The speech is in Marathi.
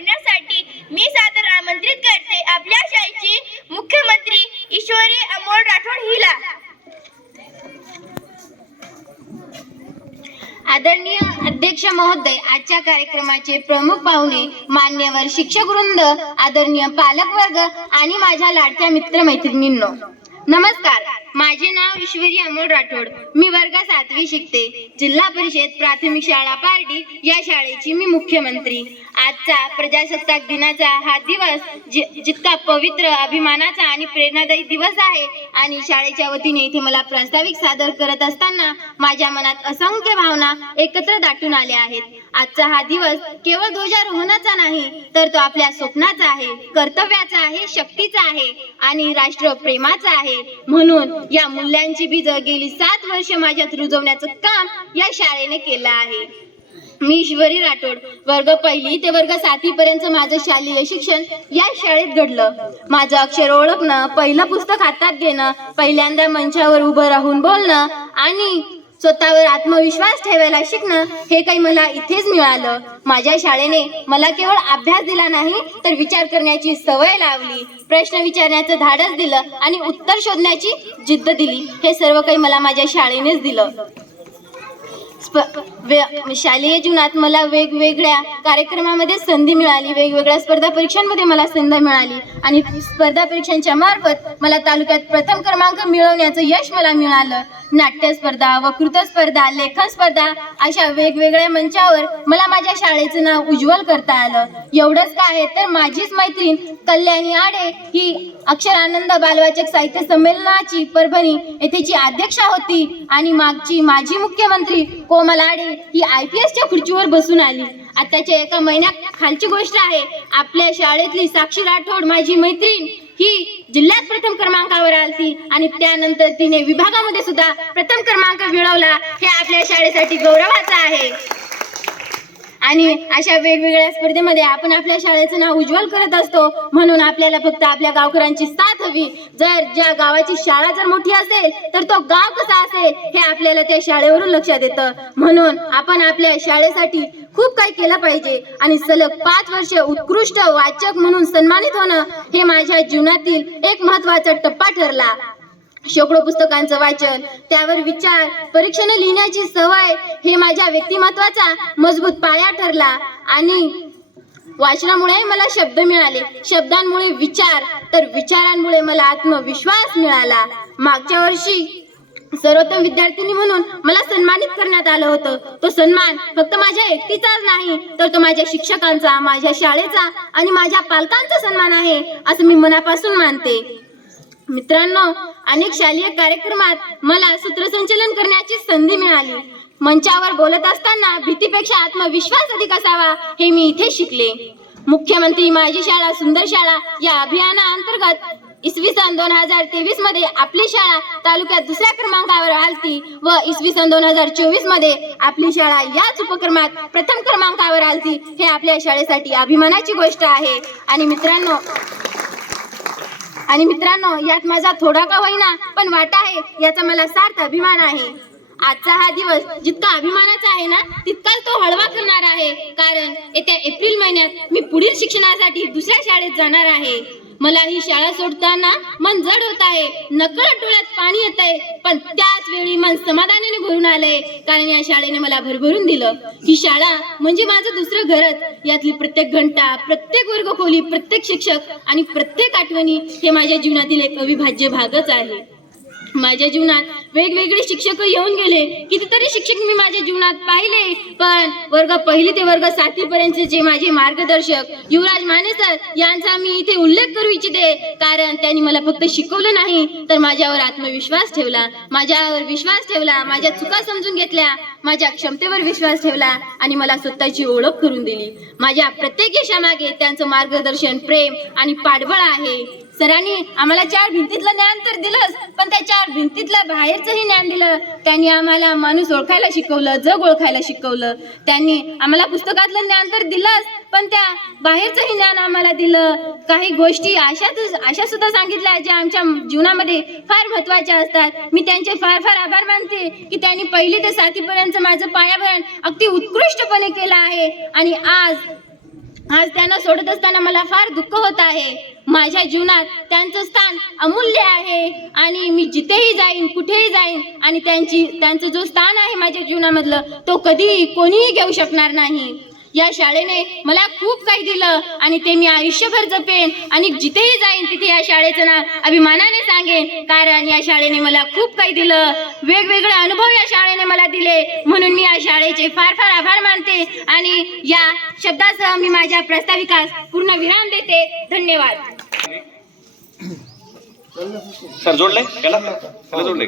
करण्यासाठी मी सादर आमंत्रित करते. आपल्या शाळेची मुख्यमंत्री ईश्वरी अमोल राठोड हिला. आदरणीय अध्यक्ष महोदय आजच्या कार्यक्रमाचे प्रमुख पाहुणे मान्यवर शिक्षक वृंद आदरणीय पालक वर्ग आणि माझ्या लाडक्या मित्रमैत्रिणींनो. नमस्कार माझे नाव ईश्वरी अमोल राठोड. मी वर्ग सातवी शिकते. जिल्हा परिषद प्राथमिक शाळा पारडी या शाळेची मी मुख्यमंत्री. आजचा प्रजासत्ताक दिनाचा हा दिवस जितका पवित्र अभिमानाचा आणि प्रेरणादायी दिवस आहे आणि शाळेच्या वतीने इथे मला प्रास्ताविक सादर करत असताना माझ्या मनात असंख्य भावना एकत्र दाटून आल्या आहेत. आजचा हा दिवस केवळ ध्वजारोहणाचा नाही तर तो आपल्या स्वप्नाचा आहे कर्तव्याचा आहे शक्तीचा आहे आणि राष्ट्र प्रेमाचा म्हणून या मूल्यांची बीज गेली सात वर्ष माझ्यात रुजवण्याचं काम या शाळेने केलं आहे. मी ईश्वरी राठोड वर्ग पहिली ते वर्ग सातवी पर्यंत माझं शालेय शिक्षण या शाळेत घडलं. माझं अक्षर ओळखणं पहिलं पुस्तक हातात घेणं पहिल्यांदा मंचावर उभं राहून बोलणं आणि स्वतःवर आत्मविश्वास ठेवायला शिकणं हे काही मला इथेच मिळालं. माझ्या शाळेने मला केवळ अभ्यास दिला नाही तर विचार करण्याची सवय लावली प्रश्न विचारण्याचं धाडस दिलं आणि उत्तर शोधण्याची जिद्द दिली. हे सर्व काही मला माझ्या शाळेनेच दिलं. म्हणजे शालेय जीवनात मला वेगवेगळ्या कार्यक्रमामध्ये संधी मिळाली. वेगवेगळ्या स्पर्धा परीक्षांमध्ये मला संधी मिळाली. आणि स्पर्धा परीक्षांच्या मार्फत मला तालुक्यात प्रथम क्रमांक मिळवण्याचं यश मला मिळालं. नाट्य स्पर्धा वक्तृत्व स्पर्धा लेखन स्पर्धा अशा वेगवेगळ्या मंचावर मला माझ्या शाळेचं नाव उज्ज्वल करता आलं. एवढंच काय तर माझीच मैत्रीण कल्याणी आडे ही अक्षरानंद बालवाचक साहित्य संमेलनाची परभणी येथेची अध्यक्षा होती. आणि मागची माजी मुख्यमंत्री कोमल आडे ही आय पी एसच्या खुर्चीवर बसून आली. आताच्या एका महिन्यात खालची गोष्ट आहे. आपल्या शाळेतली साक्षी राठोड माझी मैत्रीण ही जिल्ह्यात प्रथम क्रमांकावर आली आणि त्यानंतर तिने विभागामध्ये सुद्धा प्रथम क्रमांक मिळवला. हे आपल्या शाळेसाठी गौरवाचं आहे. आणि अशा वेगवेगळ्या स्पर्धेमध्ये आपण आपल्या शाळेचं नाव उज्ज्वल करत असतो. म्हणून आपल्याला फक्त आपल्या गावकऱ्यांची साथ हवी. जर ज्या गावाची शाळा जर मोठी असेल तर तो गाव कसा असेल हे आपल्याला त्या शाळेवरून लक्षात येतं. म्हणून आपण आपल्या शाळेसाठी खूप काही केलं पाहिजे. आणि सलग पाच वर्ष उत्कृष्ट वाचक म्हणून सन्मानित होणं हे माझ्या जीवनातील एक महत्त्वाचा टप्पा ठरला. शेकडो पुस्तकांचं वाचन त्यावर विचार परीक्षण लिहिण्याची सवय हे माझ्या व्यक्तिमत्वाचा मजबूत पाया ठरला आणि वाचनामुळे मला शब्द मिळाले. शब्दांमुळे विचार तर विचारांमुळे मला आत्मविश्वास मिळाला. मागच्या वर्षी सर्वोत्तम विद्यार्थिनी म्हणून मला सन्मानित करण्यात आलं होतं. तो सन्मान फक्त माझ्या एकटीचाच नाही तर तो माझ्या शिक्षकांचा माझ्या शाळेचा आणि माझ्या पालकांचा सन्मान आहे असं मी मनापासून मानते. मित्रांनो अनेक शालेय कार्यक्रमात मला सूत्रसंचलन करण्याची संधी मिळाली. मंचावर बोलत असताना भीतीपेक्षा आत्मविश्वास अधिक असावा हे मी इथे शिकले. मुख्यमंत्री माझी शाळा सुंदर शाळा या अभियानाअंतर्गत इसवी सन दोन हजार तेवीसमध्ये आपली शाळा तालुक्यात दुसऱ्या क्रमांकावर आलती व इसवी सन दोन हजार चोवीसमध्ये आपली शाळा याच उपक्रमात प्रथम क्रमांकावर आलती हे आपल्या शाळेसाठी अभिमानाची गोष्ट आहे. आणि मित्रांनो आणि मित्रांनो यात माझा थोडा का होईना पण वाटा आहे याचा मला सार्थ अभिमान आहे. आजचा हा दिवस जितका अभिमानाचा आहे ना तितकाच तो हळवा करणार आहे. कारण येत्या एप्रिल महिन्यात मी पुढील शिक्षणासाठी दुसऱ्या शाळेत जाणार आहे. मला ही शाळा सोडताना मन जड होत आहे. नकळत डोळ्यात पाणी येत आहे. पण त्याच वेळी मन समाधानाने भरून आलंय. कारण या शाळेने मला भरभरून दिलं. ही शाळा म्हणजे माझं दुसरं घरच. यातली प्रत्येक घंटा प्रत्येक वर्ग खोली प्रत्येक शिक्षक आणि प्रत्येक आठवणी हे माझ्या जीवनातील एक अविभाज्य भागच आहे. माझ्या जीवनात वेगवेगळे शिक्षक येऊन गेले. कितीतरी शिक्षक मी माझ्या जीवनात पाहिले पण वर्ग पहिली ते वर्ग सातवी पर्यंतचे माझे मार्गदर्शक युवराज माने सर यांचा मी इथे उल्लेख करू इच्छिते. कारण त्यांनी मला फक्त शिकवलं नाही तर माझ्यावर आत्मविश्वास ठेवला. माझ्यावर विश्वास ठेवला माझ्या चुका समजून घेतल्या माझ्या क्षमतेवर विश्वास ठेवला आणि मला स्वतःची ओळख करून दिली. माझ्या प्रत्येक यशामागे त्यांचं मार्गदर्शन प्रेम आणि पाठबळ आहे. सरांनी आम्हाला चार भिंतीतलं ज्ञान तर दिलंच पण त्या चार भिंतीतलं बाहेरचंही ज्ञान दिलं. त्यांनी आम्हाला माणूस ओळखायला शिकवलं जग ओळखायला शिकवलं. त्यांनी आम्हाला पुस्तकातलं ज्ञान तर दिलंच पण त्या बाहेरचंही ज्ञान आम्हाला दिलं. काही गोष्टी अशाच अशा सुद्धा सांगितल्या ज्या आमच्या जीवनामध्ये फार महत्त्वाच्या असतात. मी त्यांचे फार फार आभार मानते की त्यांनी पहिली ते साथीपर्यंत माझं पायाभरण अगदी उत्कृष्टपणे केलं आहे. आणि आज आज त्यांना सोडत असताना मला फार दुःख होत आहे. माझ्या जीवनात त्यांचं स्थान अमूल्य आहे. आणि मी जिथेही जाईन कुठेही जाईन आणि त्यांची त्यांचं जो स्थान आहे माझ्या जीवनामधलं तो कधीही कोणीही घेऊ शकणार नाही. या शाळेने मला खूप काही दिलं आणि ते मी आयुष्यभर जपेन आणि जिथेही जाईन तिथे या शाळेचं नाव अभिमानाने सांगेन. कारण या शाळेने मला खूप काही दिलं. वेगवेगळे अनुभव या शाळेने मला दिले. म्हणून मी या शाळेचे फार फार आभार मानते आणि या शब्दासह मी माझ्या प्रस्ताविकास पूर्ण विराम देते. धन्यवाद. सर जोडले? जोडले